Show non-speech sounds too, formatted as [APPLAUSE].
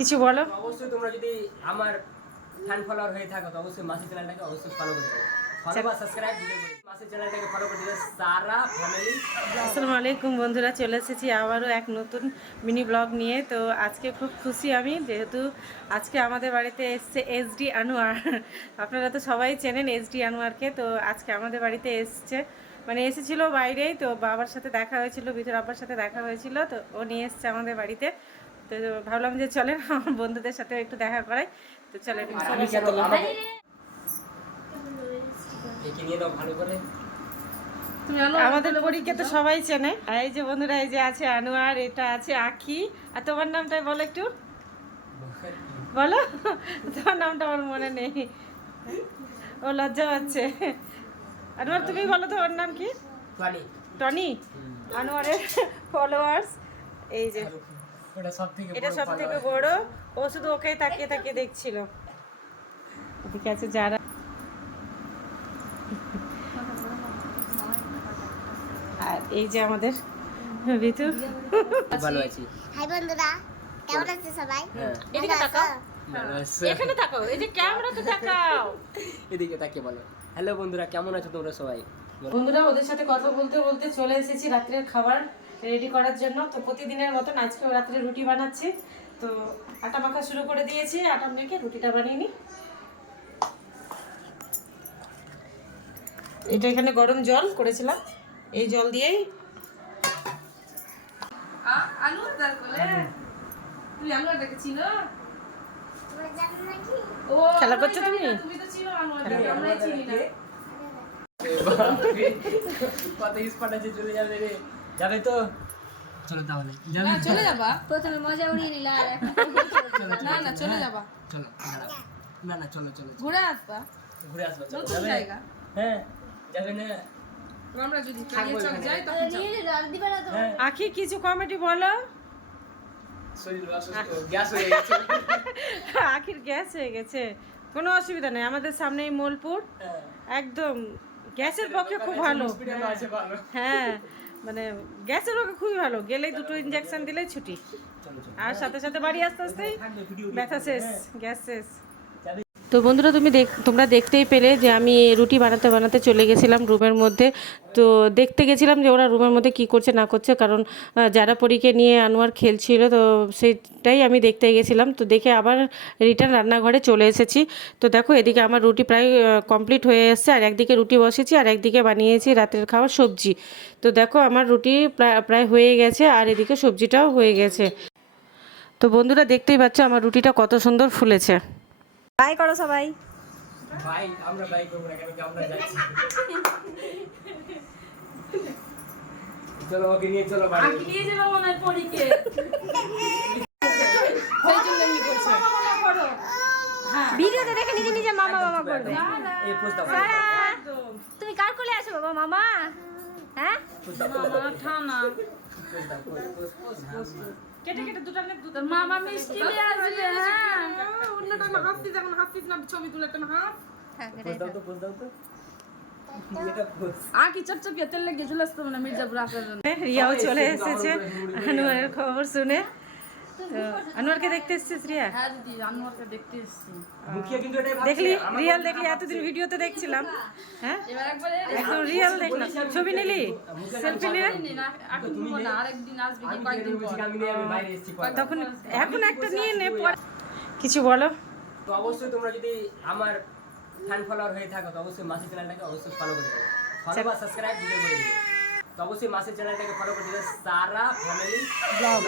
কিছু বলো? অবশ্যই তোমরা যদি আমার ফ্যান ফলোয়ার হয়ে থাকো তো অবশ্যই মাসি চ্যানেলটাকে অবশ্যই ফলো করে দেবে ফ্যামিলি আসসালামু আলাইকুম বন্ধুরা চলে এসেছি আবারও এক নতুন মিনি ব্লগ নিয়ে। তো আজকে খুব খুশি আমি যেহেতু আজকে আমাদের বাড়িতে এসছে এসডি আনোয়ার। আপনারা তো সবাই চেনেন এসডি আনোয়ারকে তো আজকে আমাদের বাড়িতে এসছে। মানে এসেছিল বাইরেই তো বাবার সাথে দেখা হয়েছিল ভিতর আব্বার সাথে দেখা হয়েছিল তো ও নিয়ে এসছে আমাদের বাড়িতে। তো ভাবলাম যে চলেন আমার বন্ধুদের সাথে একটু দেখা করাই। তো চলেন আমাদের পরীক্ষা তো সবাই চেনে। আর এই যে বন্ধুরা এই যে আছে আনোয়ার এটা আছে আখি। আর তোমার নামটাই বলো একটু। বলো। তোমার নামটা আমার মনে নেই। ও লজ্জা পাচ্ছে। আনোয়ার তুমি বলো তো ওর নাম কি? টনি। টনি? আনোয়ারের ফলোয়ার্স এই যে। ওটা সব থেকে এটা সব থেকে বড়। ও শুধু ওকেই তাকিয়ে তাকিয়ে দেখছিল। এদিকে আছে যারা আর এই যে আমাদের ঋতু। ভালো আছি। হাই বন্ধুরা কেমন আছে সবাই? হ্যাঁ। এদিকে তাকাও। এখানে তাকাও। এই যে ক্যামেরাতে তাকাও। এদিকে তাকিয়ে বলো। হ্যালো বন্ধুরা কেমন আছো তোমরা সবাই? বন্ধুরা ওদের সাথে কথা বলতে বলতে চলে এসেছি রাত্রের খাবার। রেডি করার জন্য। তো প্রতিদিনের মতন আজকেও রাত্রে রুটি বানাচ্ছি। তো আটা মাখা শুরু করে দিয়েছি। আটা মেখে রুটিটা বানিয়ে নিই। এটা এখানে গরম জল করেছিলাম। এই জল দিয়েই। আলু আলু দেখেছিল ও খেলা করছ তুমি? তুমি তো ছিল আলু আমরাই চিনি না। কত স্পট আছে চলে যাবে রে। যাবে তো। চলো তাহলে যাবে না চলে যাবা। প্রথমে মজা উড়িয়ে নিল আর না না চলে যাবা। চলো না না চলো চলো চলো। ঘুরে আসবা। ঘুরে আসব চলো। নতুন যাবে জায়গা। হ্যাঁ যাবে না। আমরা যদি যাই তখন হ্যাঁ। আখি কিছু কমেডি বলো? গ্যাস হয়ে গেছে। [LAUGHS] আখির গ্যাস হয়ে গেছে। কোনো অসুবিধা নেই আমাদের সামনেই মোলপুর। হ্যাঁ। একদম গ্যাসের পক্ষে খুব ভালো। হ্যাঁ। মানে গ্যাসের রোগে খুবই ভালো। গেলে দুটো ইঞ্জেকশন দিলেই ছুটি। আর সাথে সাথে বাড়ি আস্তে আস্তেই ব্যথা শেষ গ্যাস শেষ। তো বন্ধুরা তুমি দেখ, তোমরা দেখতেই পেলে যে আমি রুটি বানাতে বানাতে চলে গেছিলাম রুমের মধ্যে। তো দেখতে গেছিলাম যে ওরা রুমের মধ্যে কি করছে, না করছে, কারণ যারা পরীকে নিয়ে আনোয়ার খেলছিল, তো সেটাই আমি দেখতে গেছিলাম। তো দেখে আবার রিটার্ন রান্নাঘরে চলে এসেছি। তো দেখো, এদিকে আমার রুটি প্রায় কমপ্লিট হয়ে এসেছে, আর একদিকে রুটি বসেছি, আর একদিকে বানিয়েছি রাতের খাওয়ার সবজি। তো দেখো, আমার রুটি প্রায় প্রায় হয়ে গেছে, আর এদিকে সবজিটাও হয়ে গেছে। তো বন্ধুরা দেখতেই পাচ্ছ আমার রুটিটা কত সুন্দর ফুলেছে। বাই করো সবাই। ভাই আমরা বাইক করব না কেন আমরা যাচ্ছি। চলো ওকে নিয়ে চলো বাড়ি। আঁকি নিয়ে যাব মনে হয় পরীকে। সেই জন্য এমনি করছে ভিডিওতে দেখে নিজে নিজে মামা মামা করবে। এই তুমি কার কোলে আসো বাবা মামা? হ্যাঁ? মামা ঠানা কেটে কেটে দুটো নে দুটো মামা মিষ্টি নিয়ে আসবে হ্যাঁ। অন্যটা না হাসছিস এখন হাসছিস না ছবি তুলে একটা হাস। পোস্ট দাও তো দাও তেল লেগে মানে মির্জাপুর আসার জন্য রিয়াও চলে এসেছে। আনোয়ারের খবর শুনে। আনোয়ারকে দেখতে এসেছিস রিয়া? হ্যাঁ দিদি আনোয়ারকে দেখতে এসেছি। মুখিয়া কিন্তু এটাই দেখলি? রিয়াল দেখলি? এতদিন ভিডিওতে দেখছিলাম। হ্যাঁ? এবার একবারে একদম রিয়াল দেখলাম। ছবি নিলি? সেলফি নিয়ে? ঘুমবো না আরেকদিন আসবে কি কয়েকদিন পর? আমি আমি বাইরে এসেছি। তখন এখন একটা নিয়ে নে কিছু বলো। তো অবশ্যই তোমরা যদি আমার ফ্যান ফলোয়ার হয়ে থাকো তো অবশ্যই মাসি চ্যানেলটাকে অবশ্যই ফলো করে দেবে। ফলো বা সাবস্ক্রাইব দিতে করে দিবে। তো অবশ্যই মাসি চ্যানেলটাকে ফলো করে দিবে সারা ফ্যামিলি ব্লগ